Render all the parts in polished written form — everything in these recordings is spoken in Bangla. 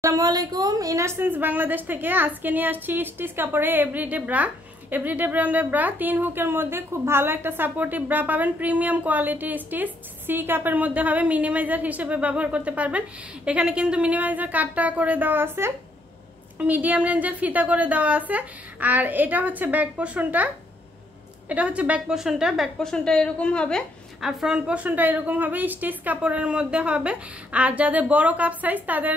আসসালামু আলাইকুম। ইনারসেন্স বাংলাদেশ থেকে আজকে নিয়ে আসছি স্টিচ কাপড়ে এভরিডে ব্রা। এভরিডে ব্র্যান্ডের ব্রা 3 হুকের মধ্যে খুব ভালো একটা সাপোর্টিভ ব্রা পাবেন। প্রিমিয়াম কোয়ালিটি স্টিচ সি কাপের মধ্যে হবে। মিনিমাইজার হিসেবে ব্যবহার করতে পারবেন। এখানে কিন্তু মিনিমাইজার কাটটা করে দেওয়া আছে, মিডিয়াম রেঞ্জের ফিতা করে দেওয়া আছে। আর এটা হচ্ছে ব্যাক পোর্শনটা, ব্যাক পোর্শনটা এরকম হবে আর ফ্রন্ট পোর্শনটা এরকম হবে। স্টিচ কাপড়ের মধ্যে হবে। আর যাদের বড় কাপ সাইজ তাদের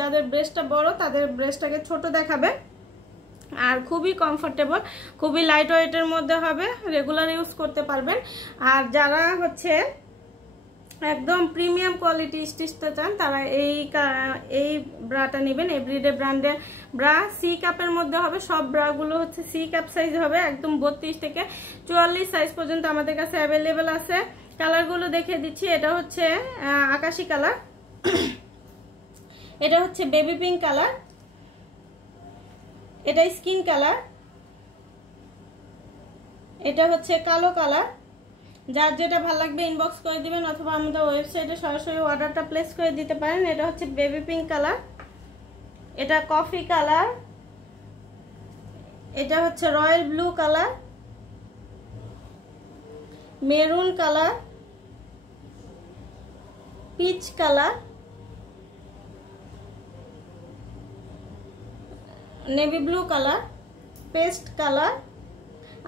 যাদের ব্রেস্টটা বড় তাদের ব্রেস্টটাকে ছোট দেখাবে। আর খুবই কমফোর্টেবল, খুবই লাইট ওয়েটের মধ্যে হবে, রেগুলার ইউজ করতে পারবেন। আর যারা হচ্ছে একদম প্রিমিয়াম কোয়ালিটি স্টিচটা চান তারা এই ব্রাটা নেবেন। এভরিডে ব্র্যান্ডের ব্রা সি কাপের মধ্যে হবে। সব ব্রাগুলো হচ্ছে সি কাপ সাইজ হবে, একদম 32 থেকে 44 সাইজ পর্যন্ত আমাদের কাছে অ্যাভেলেবেল আছে। কালারগুলো দেখিয়ে দিচ্ছি। এটা হচ্ছে আকাশি কালার, এটা হচ্ছে বেবি পিঙ্ক কালার, এটা স্কিন কালার, এটা হচ্ছে কালো কালার। যার যেটা ভালো লাগবে ইনবক্স করে দিবেন অথবা আমাদের ওয়েবসাইটে সরাসরি অর্ডারটা প্লেস করে দিতে পারেন। এটা হচ্ছে বেবি পিঙ্ক কালার, এটা কফি কালার, এটা হচ্ছে royal blue colour, maroon colour, peach colour, navy blue colour, paste colour,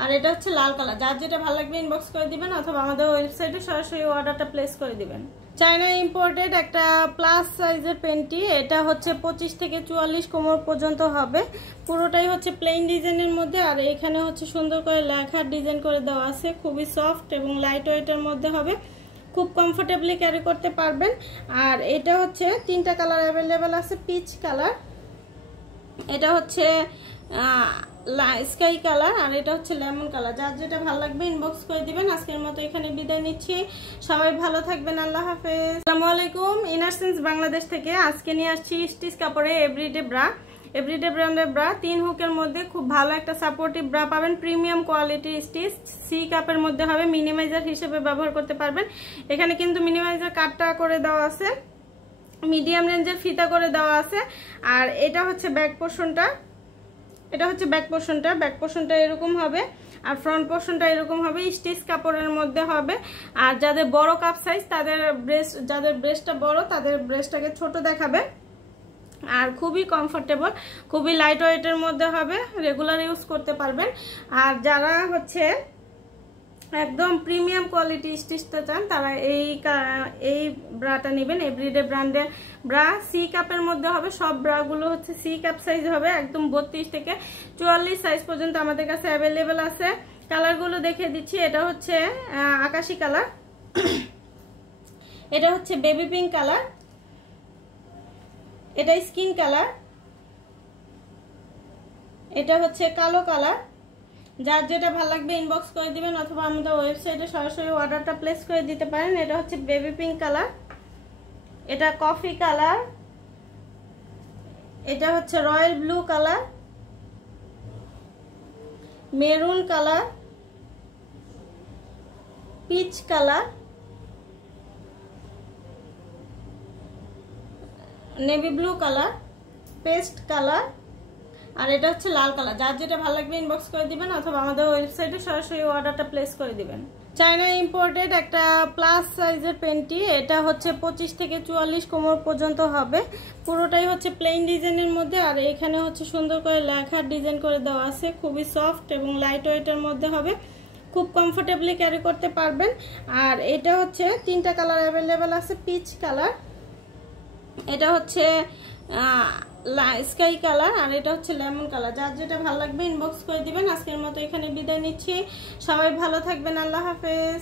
আর এটা হচ্ছে লাল কালার। যার যেটা ভালো লাগবে ইনবক্স করে দিবেন অথবা আমাদের ওয়েবসাইটে সরাসরি অর্ডারটা প্লেস করে দিবেন। চায়না ইম্পোর্টেড একটা প্লাস সাইজের প্যান্টি, এটা হচ্ছে 25 থেকে 44 কোমর পর্যন্ত হবে। পুরোটাই হচ্ছে প্লেন ডিজাইনের মধ্যে। আর এখানে হচ্ছে সুন্দর করে লেখার ডিজাইন করে দেওয়া আছে। খুবই সফট এবং লাইট ওয়েটের মধ্যে হবে, খুব কমফোর্টেবলি ক্যারি করতে পারবেন। আর এটা হচ্ছে 3টা কালার অ্যাভেলেবেল আছে। পিচ কালার, এটা হচ্ছে স্কাই কালার, আর এটা হচ্ছে লেমন কালার। যার যেটা ভালো লাগবে ইনবক্স করে দিবেন। আজকের মতো এখানে বিদায় নিচ্ছি। সবাই ভালো থাকবেন, আল্লাহ হাফেজ। আসসালামু আলাইকুম। ইনারসেন্স বাংলাদেশ থেকে আজকে নিয়ে আসছি স্টিচ কাপড়ে এভরিডে ব্রা। এভরিডে ব্র্যান্ডের ব্রা 3 হুকের মধ্যে খুব ভালো একটা সাপোর্টিভ ব্রা পাবেন। প্রিমিয়াম কোয়ালিটি স্টিচ সি কাপের মধ্যে হবে। মিনিমাইজার হিসেবে ব্যবহার করতে পারবেন। এখানে কিন্তু মিনিমাইজার কাটটা করে দেওয়া আছে, মিডিয়াম রেঞ্জের ফিতা করে দেওয়া আছে। আর এটা হচ্ছে ব্যাক পোর্শনটা, ব্যাক পোর্শনটা এরকম হবে আর ফ্রন্ট পোর্শনটা এরকম হবে। স্টিচ কাপড়ের মধ্যে হবে। আর যাদের বড় কাপ সাইজ তাদের যাদের ব্রেস্টটা বড় তাদের ব্রেস্টটাকে ছোট দেখাবে। আর খুবই কমফোর্টেবল, খুবই লাইট ওয়েটের মধ্যে হবে, রেগুলার ইউজ করতে পারবেন। আর যারা হচ্ছে একদম প্রিমিয়াম কোয়ালিটি স্টিচটা চান তারা এই ব্রাটা নেবেন। এভরিডে ব্র্যান্ডের ব্রা সি কাপের মধ্যে হবে। সব ব্রাগুলো হচ্ছে সি কাপ সাইজ হবে, একদম 32 থেকে 44 সাইজ পর্যন্ত আমাদের কাছে অ্যাভেলেবেল আছে। কালারগুলো দেখিয়ে দিচ্ছি। এটা হচ্ছে আকাশি কালার, এটা হচ্ছে বেবি পিঙ্ক কালার, এটা স্কিন কালার, এটা হচ্ছে কালো কালার। যার যেটা ভালো লাগবে ইনবক্স করে দিবেন অথবা আমাদের ওয়েবসাইটে সরাসরি অর্ডারটা প্লেস করে দিতে পারেন। এটা হচ্ছে বেবি পিঙ্ক কালার, এটা কফি কালার, এটা হচ্ছে royal blue colour, maroon colour, peach colour, navy blue colour, paste colour, আর এটা হচ্ছে লাল কালার। যার যেটা ভালো লাগবে ইনবক্স করে দিবেন অথবা আমাদের ওয়েবসাইটে সরাসরি অর্ডারটা প্লেস করে দিবেন। চায়না ইম্পোর্টেড একটা প্লাস সাইজের প্যান্টি, এটা হচ্ছে 25 থেকে 44 কোমর পর্যন্ত হবে। পুরোটাই হচ্ছে প্লেন ডিজাইনের মধ্যে। আর এখানে হচ্ছে সুন্দর করে লেখার ডিজাইন করে দেওয়া আছে। খুবই সফট এবং লাইট ওয়েটের মধ্যে হবে, খুব কমফোর্টেবলি ক্যারি করতে পারবেন। আর এটা হচ্ছে 3টা কালার অ্যাভেলেবেল আছে। পিচ কালার, এটা হচ্ছে স্কাই কালার, আর এটা হচ্ছে লেমন কালার। যার যেটা ভালো লাগবে ইনবক্স করে দিবেন। আজকের মতো এখানে বিদায় নিচ্ছি। সবাই ভালো থাকবেন, আল্লাহ হাফেজ।